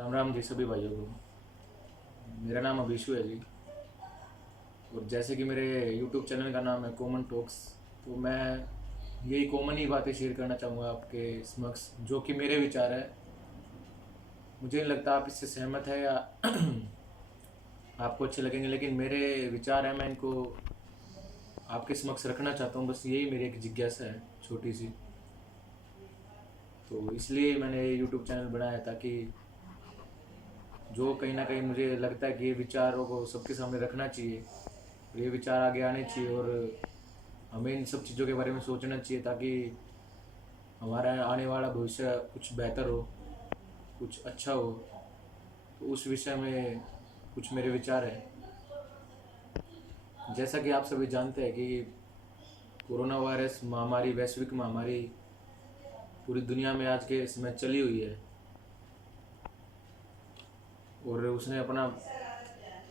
राम राम जी सभी भाइयों को। मेरा नाम अभिषु है जी। और जैसे कि मेरे यूट्यूब चैनल का नाम है कॉमन टॉक्स, तो मैं यही कॉमन ही बातें शेयर करना चाहूँगा आपके समक्ष, जो कि मेरे विचार है। मुझे नहीं लगता आप इससे सहमत है या आपको अच्छे लगेंगे, लेकिन मेरे विचार है, मैं इनको आपके समक्ष रखना चाहता हूँ। बस यही मेरी एक जिज्ञासा है छोटी सी। तो इसलिए मैंने ये यूट्यूब चैनल बनाया, ताकि जो कहीं ना कहीं मुझे लगता है कि ये विचारों को सबके सामने रखना चाहिए, और ये विचार आगे आने चाहिए, और हमें इन सब चीज़ों के बारे में सोचना चाहिए, ताकि हमारा आने वाला भविष्य कुछ बेहतर हो, कुछ अच्छा हो। तो उस विषय में कुछ मेरे विचार हैं। जैसा कि आप सभी जानते हैं कि कोरोना वायरस महामारी, वैश्विक महामारी पूरी दुनिया में आज के समय चली हुई है, और उसने अपना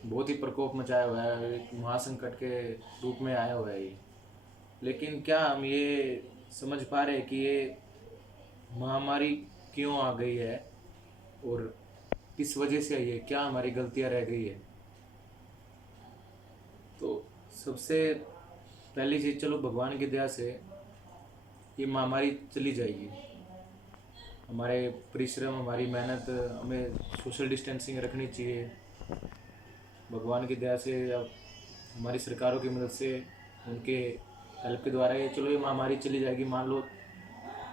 बहुत ही प्रकोप मचाया हुआ है, एक महासंकट के रूप में आया हुआ है ये। लेकिन क्या हम ये समझ पा रहे हैं कि ये महामारी क्यों आ गई है, और किस वजह से आई है, क्या हमारी गलतियां रह गई है? तो सबसे पहली चीज़, चलो भगवान की दया से ये महामारी चली जाएगी। हमारे परिश्रम, हमारी मेहनत, हमें सोशल डिस्टेंसिंग रखनी चाहिए। भगवान की दया से या हमारी सरकारों की मदद से, उनके हेल्प के द्वारा ये, चलो ये महामारी चली जाएगी, मान लो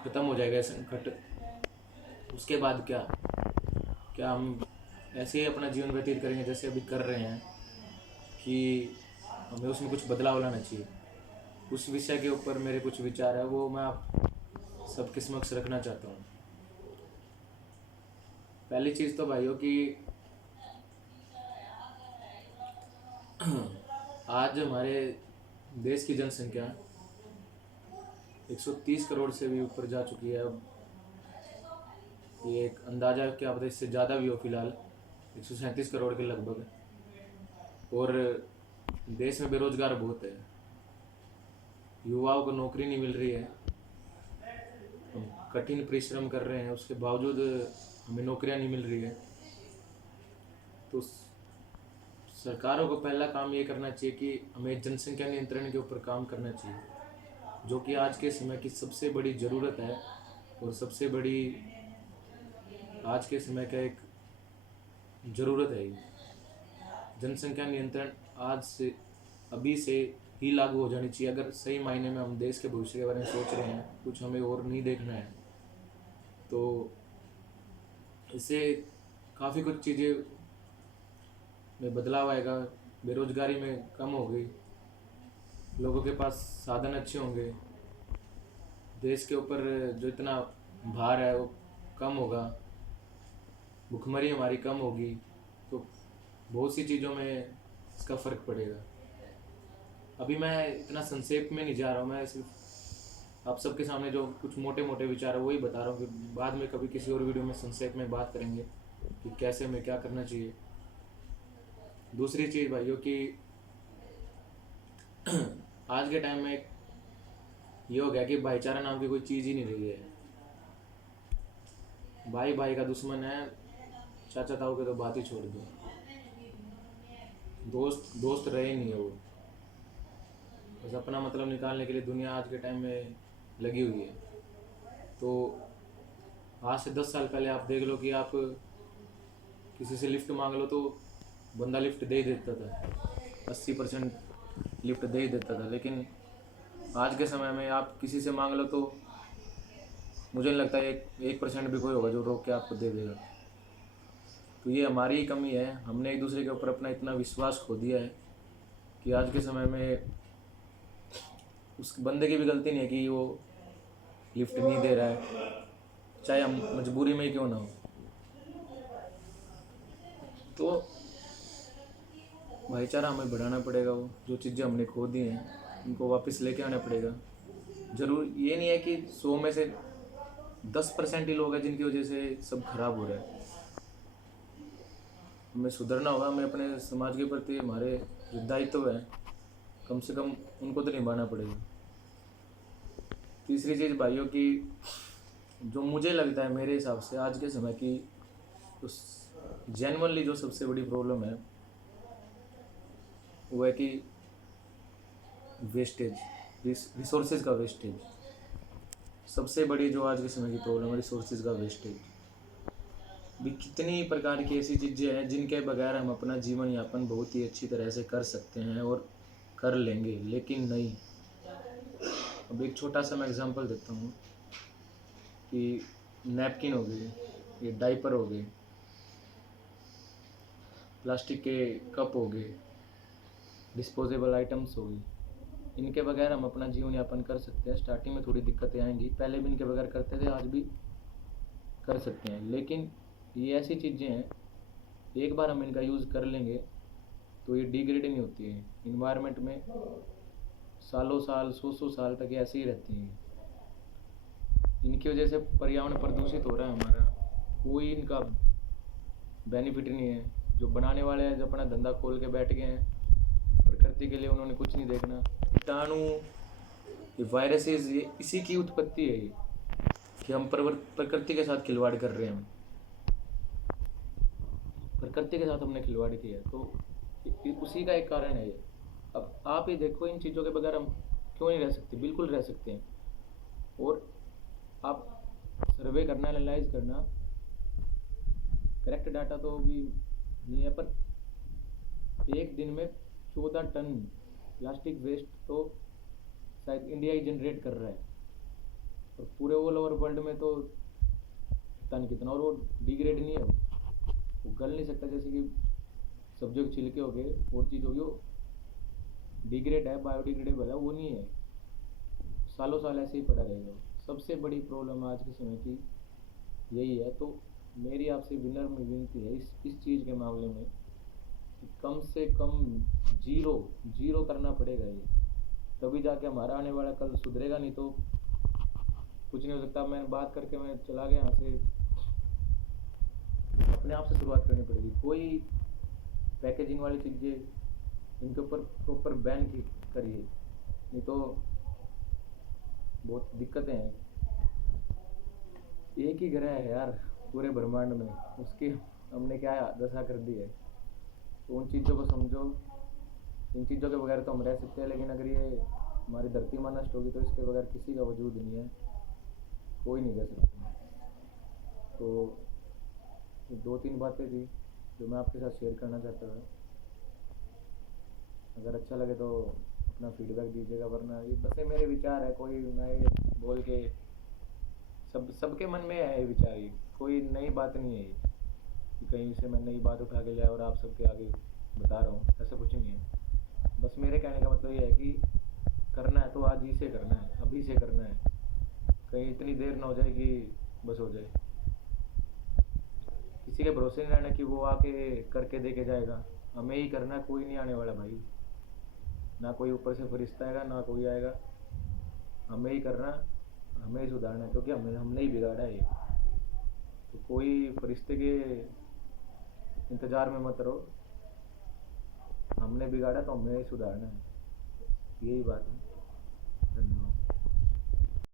ख़त्म हो जाएगा संकट। उसके बाद क्या क्या हम ऐसे ही अपना जीवन व्यतीत करेंगे जैसे अभी कर रहे हैं, कि हमें उसमें कुछ बदलाव लाना चाहिए? उस विषय के ऊपर मेरे कुछ विचार है, वो मैं आप सबके समक्ष रखना चाहता हूँ। पहली चीज़ तो भाइयों कि आज हमारे देश की जनसंख्या 130 करोड़ से भी ऊपर जा चुकी है। अब ये एक अंदाज़ा क्या पता इससे ज़्यादा भी हो, फिलहाल 137 करोड़ के लगभग। और देश में बेरोजगार बहुत है, युवाओं को नौकरी नहीं मिल रही है। हम कठिन परिश्रम कर रहे हैं, उसके बावजूद हमें नौकरियां नहीं मिल रही है। तो सरकारों को पहला काम ये करना चाहिए कि हमें जनसंख्या नियंत्रण के ऊपर काम करना चाहिए, जो कि आज के समय की सबसे बड़ी ज़रूरत है, और सबसे बड़ी आज के समय का एक ज़रूरत है ये। जनसंख्या नियंत्रण आज से, अभी से ही लागू हो जानी चाहिए, अगर सही मायने में हम देश के भविष्य के बारे में सोच रहे हैं, कुछ हमें और नहीं देखना है। तो इससे काफ़ी कुछ चीज़ें में बदलाव आएगा। बेरोजगारी में कम हो गई, लोगों के पास साधन अच्छे होंगे, देश के ऊपर जो इतना भार है वो कम होगा, भुखमरी हमारी कम होगी। तो बहुत सी चीज़ों में इसका फ़र्क पड़ेगा। अभी मैं इतना संक्षेप में नहीं जा रहा हूँ, मैं सिर्फ आप सबके सामने जो कुछ मोटे मोटे विचार है वही बता रहा हूँ, कि बाद में कभी किसी और वीडियो में संक्षेप में बात करेंगे कि कैसे हमें क्या करना चाहिए। दूसरी चीज़ भाइयों कि आज के टाइम में ये हो गया कि भाईचारा नाम की कोई चीज़ ही नहीं रही है। भाई भाई का दुश्मन है, चाचा ताऊ के तो बात ही छोड़ दो, दोस्त दोस्त रहे ही नहीं है वो। बस अपना मतलब निकालने के लिए दुनिया आज के टाइम में लगी हुई है। तो आज से 10 साल पहले आप देख लो कि आप किसी से लिफ्ट मांग लो तो बंदा लिफ्ट दे ही देता था, 80% लिफ्ट दे ही देता था। लेकिन आज के समय में आप किसी से मांग लो तो मुझे नहीं लगता 1% भी कोई होगा जो रोक के आपको दे देगा। तो ये हमारी ही कमी है, हमने एक दूसरे के ऊपर अपना इतना विश्वास खो दिया है कि आज के समय में उस बंदे की भी गलती नहीं है कि वो लिफ्ट नहीं दे रहा है, चाहे हम मजबूरी में ही क्यों ना हो। तो भाईचारा हमें बढ़ाना पड़ेगा, वो जो चीज़ें हमने खो दी हैं उनको वापस लेके आना पड़ेगा। ज़रूर ये नहीं है कि 100 में से 10% ही लोग हैं जिनकी वजह से सब खराब हो रहा है। हमें सुधरना होगा, हमें अपने समाज के प्रति हमारे जो दायित्व है कम से कम उनको तो निभाना पड़ेगा। तीसरी चीज़ भाइयों की, जो मुझे लगता है मेरे हिसाब से आज के समय की तो जेनवनली जो सबसे बड़ी प्रॉब्लम है वो है कि वेस्टेज, रिसोर्सेज का वेस्टेज। सबसे बड़ी जो आज के समय की प्रॉब्लम है रिसोर्सेज का वेस्टेज। भी कितनी प्रकार की ऐसी चीज़ें हैं जिनके बगैर हम अपना जीवन यापन बहुत ही अच्छी तरह से कर सकते हैं और कर लेंगे, लेकिन नहीं। अब एक छोटा सा मैं एग्जांपल देता हूँ कि नैपकिन हो गए, ये डाइपर हो गए, प्लास्टिक के कप हो गए, डिस्पोजेबल आइटम्स हो गई, इनके बगैर हम अपना जीवन यापन कर सकते हैं। स्टार्टिंग में थोड़ी दिक्कतें आएंगी, पहले भी इनके बगैर करते थे, आज भी कर सकते हैं। लेकिन ये ऐसी चीज़ें हैं, एक बार हम इनका यूज़ कर लेंगे तो ये डिग्रेड नहीं होती है इन्वायरमेंट में, सालों साल, सौ साल तक ये ऐसे ही रहती हैं। इनकी वजह से पर्यावरण प्रदूषित हो रहा है हमारा, कोई इनका बेनिफिट नहीं है। जो बनाने वाले हैं जो अपना धंधा खोल के बैठ गए हैं, प्रकृति के लिए उन्होंने कुछ नहीं देखना। कीटाणु, ये वायरसेस, ये इसी की उत्पत्ति है ये, कि हम प्रकृति के साथ खिलवाड़ कर रहे हैं। प्रकृति के साथ हमने खिलवाड़ किया है, तो उसी का एक कारण है ये। अब आप ही देखो, इन चीज़ों के बगैर हम क्यों नहीं रह सकते, बिल्कुल रह सकते हैं। और आप सर्वे करना, एनालाइज करना, करेक्ट डाटा तो अभी नहीं है, पर एक दिन में 14 टन प्लास्टिक वेस्ट तो शायद इंडिया ही जनरेट कर रहा है, और पूरे ऑल ओवर वर्ल्ड में तो पता नहीं कितना। और वो डिग्रेड नहीं है, वो गल नहीं सकता। जैसे कि सब्जियों के छिलके हो गए और चीज़ हो गई, वो डिग्रेड है, बायोडिग्रेडेबल है, वो नहीं है, सालों साल ऐसे ही पड़ा रहेगा। सबसे बड़ी प्रॉब्लम आज के समय की यही है। तो मेरी आपसे विनम्र विनती है इस चीज़ के मामले में कि कम से कम जीरो करना पड़ेगा ये, तभी जाके हमारा आने वाला कल सुधरेगा, नहीं तो कुछ नहीं हो सकता। मैं बात करके मैं चला गया यहाँ से, अपने आप से शुरुआत करनी पड़ेगी। कोई पैकेजिंग वाली चीज़ें इनके ऊपर प्रॉपर बैन करिए, नहीं तो बहुत दिक्कतें हैं। एक ही ग्रह है यार पूरे ब्रह्मांड में, उसकी हमने क्या दशा कर दी है। तो उन चीज़ों को समझो। इन चीज़ों के बगैर तो हम रह सकते हैं, लेकिन अगर ये हमारी धरती माँ नष्ट होगी तो इसके बगैर किसी का वजूद नहीं है, कोई नहीं रह सकता। तो ये 2-3 बातें थी जो मैं आपके साथ शेयर करना चाहता था। अगर अच्छा लगे तो अपना फीडबैक दीजिएगा, वरना ये बस ये मेरे विचार है। कोई मैं ये बोल के सबके मन में है ये विचार, ये कोई नई बात नहीं है ये कि कहीं से मैं नई बात उठा के लाया और आप सबके आगे बता रहा हूँ, ऐसा कुछ नहीं है। बस मेरे कहने का मतलब ये है कि करना है तो आज ही से करना है, अभी से करना है, कहीं इतनी देर ना हो जाए कि बस हो जाए। किसी के भरोसे नहीं रहना कि वो आके करके दे के जाएगा, हमें ही करना है, कोई नहीं आने वाला भाई, ना कोई ऊपर से फरिश्ता आएगा ना कोई आएगा, हमें ही करना, हमें ही सुधारना है, क्योंकि हमने ही बिगाड़ा है ये। तो कोई फरिश्ते के इंतज़ार में मत रहो, हमने बिगाड़ा तो हमें ही सुधारना है, यही बात है।